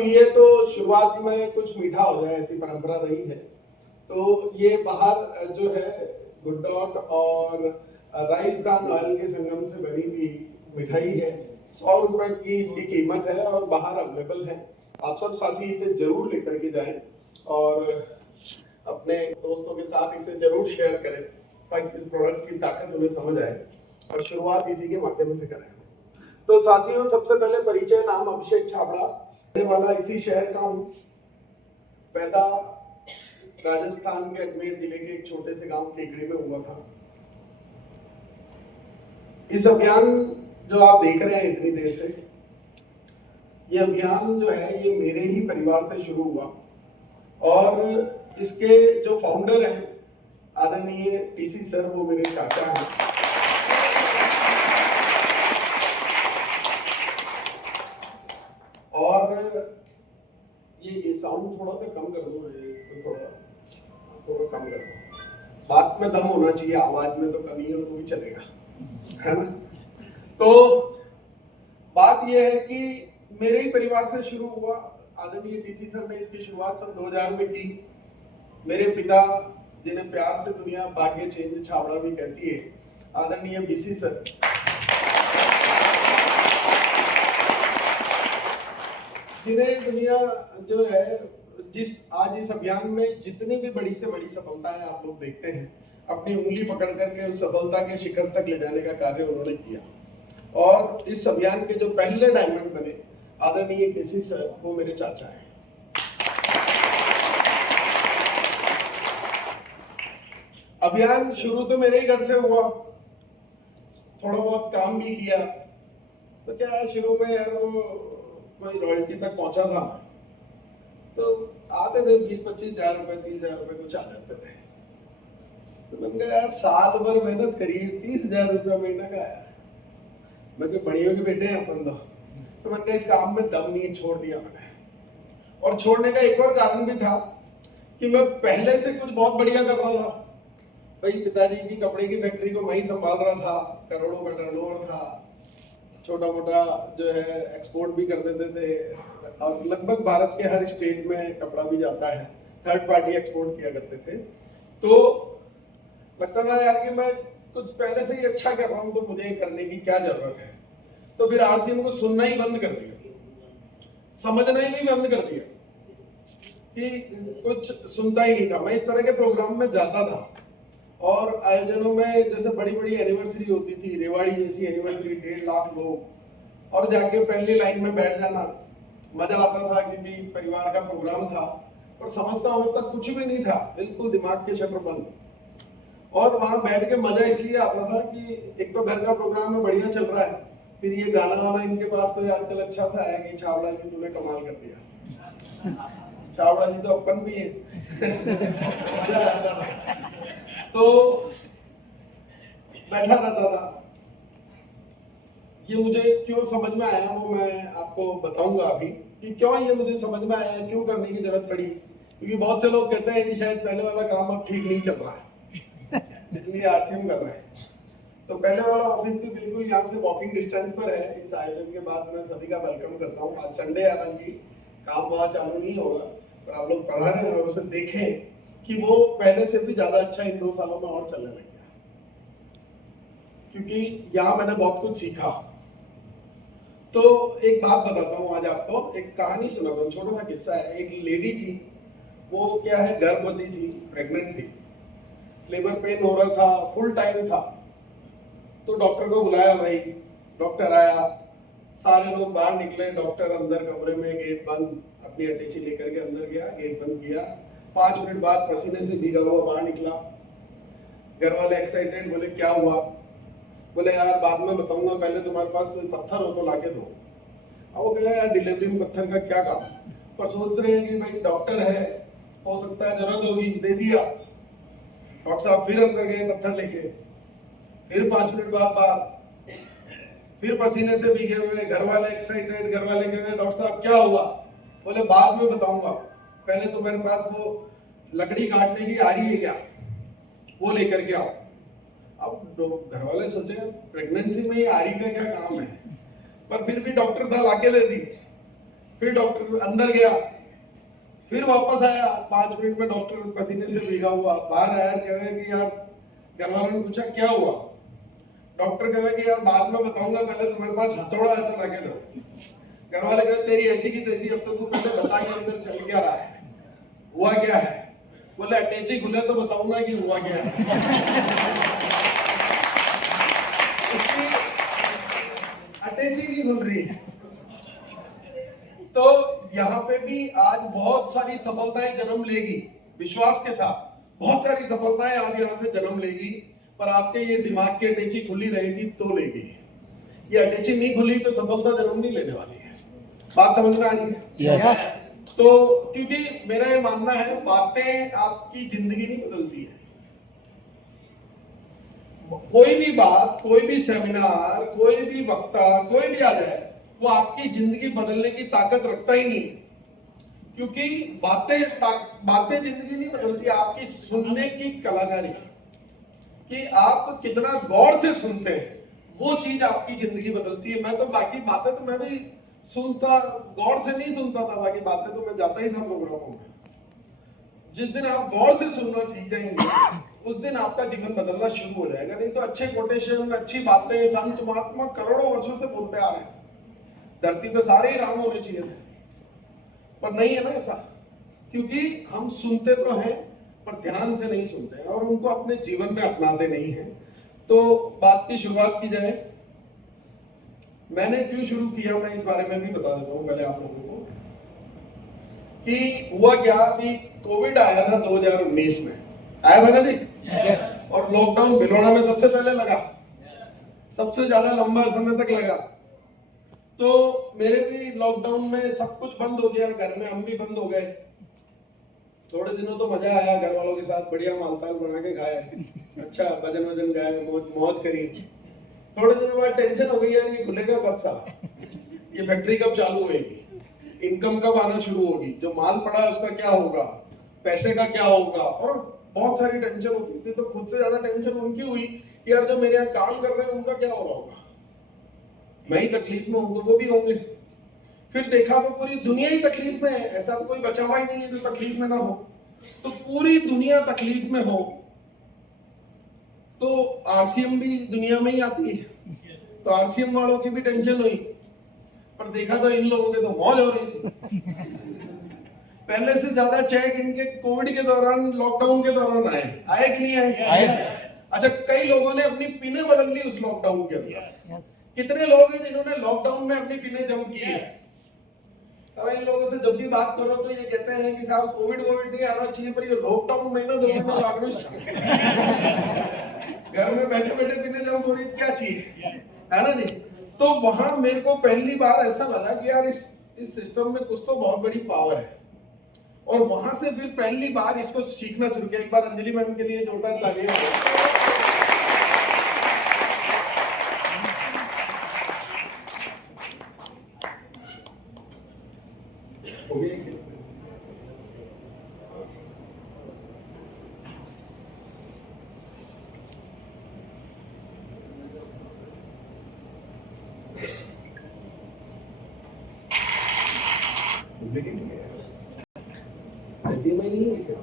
हुई है तो शुरुआत में कुछ मीठा हो जाए, ऐसी परंपरा रही है। तो ये बाहर जो है गुड डॉट और राइस ब्रान ऑयल के संगम से बनी हुई मिठाई है। 100 रुपए की इसकी कीमत है और बाहर अवेलेबल है। आप सब साथी इसे जरूर लेकर के जाएं और अपने दोस्तों के साथ इसे जरूर शेयर करें ताकि इस प्रोडक्ट की ताकत उन्हें समझ आए और शुरुआत इसी के माध्यम से करें। तो साथियों, सबसे पहले परिचय। नाम अभिषेक छाबड़ा, रहने वाला इसी शहर का हूँ। पैदा राजस्थान के अजमेर जिले के एक छोटे से गांव केकड़ी में हुआ था। इस अभियान जो आप देख रहे हैं इतनी देर से, ये अभियान जो है ये मेरे ही परिवार से शुरू हुआ और इसके जो फाउंडर हैं आदरणीय टीसी सर, वो मेरे चाचा हैं। और ये साउंड थोड़ा सा कम कर दो, थोड़ा कम कर दो। बात में दम होना चाहिए, आवाज में तो कमी हो तो भी चलेगा, है ना। तो बात यह है कि मेरे ही परिवार से शुरू हुआ। आदरणीय टीसी सर ने इसकी शुरुआत सन 2000 में की। मेरे पिता, जिन्हें प्यार से दुनिया भाग्य चेंज छाबड़ा भी कहती है, आदरणीय बीसी सर, जिन्हें दुनिया जो है आज इस अभियान में जितनी भी बड़ी से बड़ी सफलताएं आप लोग देखते हैं, अपनी उंगली पकड़ करके उस सफलता के शिखर तक ले जाने का कार्य उन्होंने किया। और इस अभियान के जो पहले डायमंड बने आदरणीय केसी सर, वो मेरे चाचा हैं। अभियान शुरू तो मेरे ही घर से हुआ, थोड़ा बहुत काम भी किया। तो क्या है, शुरू में यार वो कोई रॉयल्टी तक पहुंचा था तो आते थे 20-25 हजार रुपए, 30 हजार रुपए कुछ आ जाते थे। तो मैंने कहा यार साल भर मेहनत करी, 30 हजार रुपया महीना का आया। मैं कोई बड़ियों के बेटे हैं अपन तो मैंने कहा इस काम में दम नहीं, छोड़ दिया मैंने। और छोड़ने का एक और कारण भी था कि मैं पहले से कुछ बहुत बढ़िया कर रहा था। भाई पिताजी की कपड़े की फैक्ट्री को मैं ही संभाल रहा था, करोड़ों का टर्नओवर था, छोटा मोटा जो है एक्सपोर्ट भी कर देते थे और लगभग भारत के हर स्टेट में कपड़ा भी जाता है, थर्ड पार्टी एक्सपोर्ट किया करते थे। तो लगता था यार कि मैं कुछ पहले से ही अच्छा कर रहा हूँ तो मुझे करने की क्या जरूरत है। तो फिर आरसीएम को सुनना ही बंद कर दिया, समझना ही बंद कर दिया कि कुछ सुनता ही नहीं था। मैं इस तरह के प्रोग्राम में जाता था और आयोजनों में जैसे बड़ी बड़ी एनिवर्सरी होती थी, रेवाड़ी जैसी एनिवर्सरी, 1.5 लाख लोग, और जाके पहली लाइन में बैठ जाना, मजा आता था क्योंकि परिवार का प्रोग्राम था और समझता कुछ भी नहीं था, बिल्कुल दिमाग के शटर बंद। और वहां बैठ के मजा इसलिए आता था कि एक तो घर का प्रोग्राम में बढ़िया चल रहा है, फिर ये गाना वाना इनके पास तो आजकल अच्छा सा है कि छाबड़ा जी तूने कमाल कर दिया। छाबड़ा जी तो अपन भी है। मजा आता था। तो बैठा रहता था। ये मुझे क्यों समझ में आया वो मैं आपको बताऊंगा अभी कि क्यों ये मुझे समझ में आया, क्यों करने की जरूरत पड़ी। क्योंकि बहुत से लोग कहते हैं कि शायद पहले वाला काम अब ठीक नहीं चल रहा है, इसलिए आरसीएम कर रहे हैं। तो पहले वाला ऑफिस भी बिल्कुल यहाँ से वॉकिंग डिस्टेंस पर है। इस आयोजन के बाद मैं सभी का वेलकम करता हूँ। आज संडे है, हालांकि काम वहाँ चालू नहीं होगा, पर आप लोग पढ़ा रहे हैं और उसे देखें कि वो पहले से भी ज्यादा अच्छा इन 2 सालों में और चलने लग गया। क्योंकि यहाँ मैंने बहुत कुछ सीखा। तो एक बात बताता हूँ आज आपको, एक कहानी सुनाता हूँ, छोटा सा किस्सा है। एक लेडी थी, वो क्या है गर्भवती थी, प्रेग्नेंट थी, लेबर पेन हो रहा था, फुल टाइम था। तो डॉक्टर को बुलाया, भाई डॉक्टर आया, सारे लोग बाहर निकले, डॉक्टर अंदर कमरे में, गेट बंद, अपनी अटैची लेकर के अंदर गया, गेट बंद किया। 5 मिनट बाद पसीने से भीगा हुआ बाहर निकला। घर वाले एक्साइटेड, बोले क्या हुआ? बोले यार बाद में बताऊंगा, पहले तुम्हारे पास कोई पत्थर हो तो लाके दो। अब वो कहा यार डिलीवरी में पत्थर का क्या काम, पर सोच रहे हैं कि भाई डॉक्टर है, हो सकता है जरूरत होगी, दे दिया। डॉक्टर साहब फिर अंदर गए पत्थर लेके, फिर 5 मिनट बाद बाहर, फिर पसीने से भीगे हुए, घर वाले एक्साइटेड, घर वाले कह रहे डॉक्टर साहब क्या हुआ? बोले बाद में बताऊंगा, पहले तो मेरे पास वो लकड़ी काटने की आ रही है क्या, वो लेकर के आओ। अब घर वाले सोचे प्रेगनेंसी में ये आरी का क्या काम है, पर फिर भी डॉक्टर था, लाके दे दी। फिर डॉक्टर अंदर गया, फिर वापस आया, 5 मिनट में डॉक्टर पसीने से भीगा हुआ बाहर आया, कह रहे कि यार, घर वालों ने पूछा क्या हुआ, डॉक्टर कह रहे कि यार बाद में बताऊंगा, पहले तुम्हारे पास हथौड़ा है तो लाके दो। घर वाले कहते तेरी ऐसी की तैसी, अब तो तू पहले बता कि अंदर चल क्या रहा है, हुआ क्या है। बोले अटैची खुले तो बताऊंगा कि हुआ क्या है। अटैची नहीं खुल रही है। तो यहाँ पे भी आज बहुत सारी सफलताएं जन्म लेगी, विश्वास के साथ बहुत सारी सफलताएं आज यहाँ से जन्म लेगी, पर आपके ये दिमाग की अटैची खुली रहेगी तो लेगी। ये अटैची नहीं खुली तो सफलता जन्म नहीं लेने वाली है। बात समझ में आ रही है? Yes. तो क्योंकि मेरा ये मानना है, बातें आपकी जिंदगी नहीं बदलती है। कोई भी बात, कोई भी सेमिनार, कोई भी वक्ता, कोई भी आ जाए, वो आपकी जिंदगी बदलने की ताकत रखता ही नहीं है। क्योंकि बातें जिंदगी नहीं बदलती, आपकी सुनने की कलाकारी, कि आप कितना गौर से सुनते हैं, वो चीज आपकी जिंदगी बदलती है। मैं तो बाकी बातें तो मैं भी सुनता, गौर से नहीं सुनता था, बाकी बातें तो मैं जाता ही था प्रोग्रामों में। जिस दिन आप गौर से सुनना सीख जाएंगे, उस दिन आपका जीवन बदलना शुरू हो जाएगा। नहीं तो अच्छे कोटेशन, अच्छी बातें संत महात्मा करोड़ों वर्षों से बोलते आ रहे हैं, धरती पे सारे ही राम होने चाहिए थे, पर नहीं है ना ऐसा। क्योंकि हम सुनते तो हैं पर ध्यान से नहीं सुनते हैं और उनको अपने जीवन में अपनाते नहीं हैं। तो बात की शुरुआत की जाए, मैंने क्यों शुरू किया, मैं इस बारे में भी बता देता हूँ पहले आप लोगों को। कि हुआ क्या कि कोविड आया था 2019 में, आया था ना जी? Yes. और लॉकडाउन भिलवाड़ा में सबसे पहले लगा, सबसे ज्यादा लंबा समय तक लगा। तो मेरे भी लॉकडाउन में सब कुछ बंद हो गया, घर में हम भी बंद हो गए। थोड़े दिनों तो मजा आया, घर वालों के साथ बढ़िया मालताल बना के खाए, अच्छा भजन वजन गाए, मौज करी। थोड़े दिनों बाद टेंशन हो गई, यार ये खुलेगा कब साला, ये फैक्ट्री कब चालू होगी, इनकम कब आना शुरू होगी, जो माल पड़ा है उसका क्या होगा, पैसे का क्या होगा, और बहुत सारी टेंशन होती थी। तो खुद से ज्यादा टेंशन उनकी हुई कि यार जो मेरे यहाँ काम कर रहे हैं उनका क्या हो रहा होगा, मैं ही तकलीफ में हूं तो वो भी होंगे। फिर देखा तो पूरी दुनिया ही तकलीफ में है, ऐसा कोई बचा हुआ ही नहीं है जो तकलीफ में ना हो। तो पूरी दुनिया तकलीफ में हो तो आरसीएम भी दुनिया में ही आती है, तो आरसीएम वालों की भी टेंशन हुई। पर देखा तो इन लोगों के तो मौज हो रही थी। पहले से ज्यादा चेक इनके कोविड के दौरान, लॉकडाउन के दौरान आए कि नहीं आए? अच्छा, कई लोगों ने अपनी पिने बदल ली उस लॉकडाउन के अंदर। कितने लोग हैं जिन्होंने लॉकडाउन में अपनी पिने जम की है? अब इन लोगों से जब भी बात करो तो ये कहते हैं कि साहब कोविड नहीं आना चाहिए, पर ये लॉकडाउन महीना 2 महीना लागू घर में बैठे बैठे पिने जम हो रही, क्या चाहिए, है ना जी? तो वहां मेरे को पहली बार ऐसा लगा कि यार इस सिस्टम में कुछ तो बहुत बड़ी पावर है। और वहां से फिर पहली बार इसको सीखना शुरू किया। एक बार अंजलि मैम के लिए जोरदार तालियां। हो गई क्या? लेकिन नहीं है क्या?